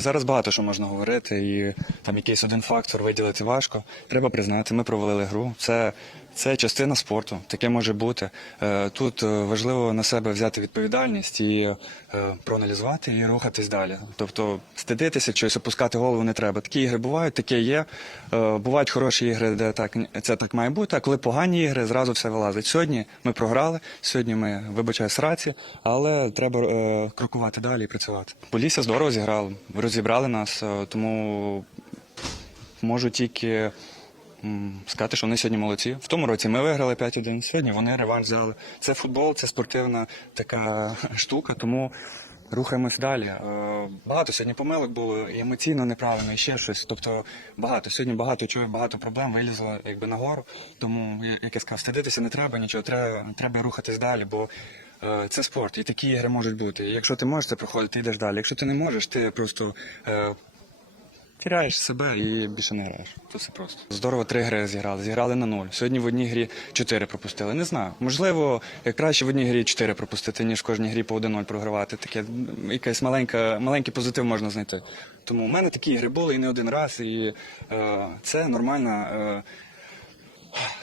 Зараз багато що можна говорити, і там якийсь один фактор виділити важко. Треба признати, ми провалили гру. Це, це частина спорту, таке може бути. Е, Тут е, важливо на себе взяти відповідальність і е, проаналізувати і рухатись далі. Тобто стидитися щось, опускати голову не треба. Такі ігри бувають, таке є. Бувають хороші ігри, де так це так має бути. А коли погані ігри, зразу все вилазить. Сьогодні ми програли, сьогодні ми вибачаю сраці, але треба крокувати далі і працювати. Полісся здорово зіграло, розібрали нас, тому можу тільки сказати, що вони сьогодні молодці. В тому році ми виграли 5-1, сьогодні вони реванш взяли. Це футбол, це спортивна така штука, тому рухаємось далі. Е, Багато сьогодні помилок було, і емоційно неправильно, і ще щось. Тобто багато. Сьогодні багато чого, багато проблем вилізло якби нагору. Тому, як я сказав, стидитися не треба нічого, треба, треба рухатись далі, бо е, це спорт, і такі ігри можуть бути. Якщо ти можеш це проходити, ти йдеш далі. Якщо ти не можеш, ти просто. е, Тіряєш себе і більше не граєш. Це все просто. Здорово, три гри зіграли. Зіграли на нуль. Сьогодні в одній грі чотири пропустили. Не знаю. Можливо, краще в одній грі чотири пропустити, ніж в кожній грі по 1-0 програвати. Таке якась маленька, маленький позитив можна знайти. Тому в мене такі гри були і не один раз, і е, це нормальна. Е,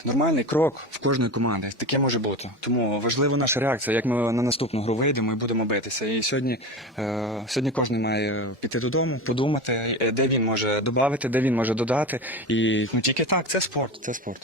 Нормальний крок в кожної команди. Таке може бути. Тому важлива наша реакція, як ми на наступну гру вийдемо і будемо битися. І сьогодні, е, сьогодні кожен має піти додому, подумати, е, де він може додати, де він може додати. І ну тільки так, це спорт, це спорт.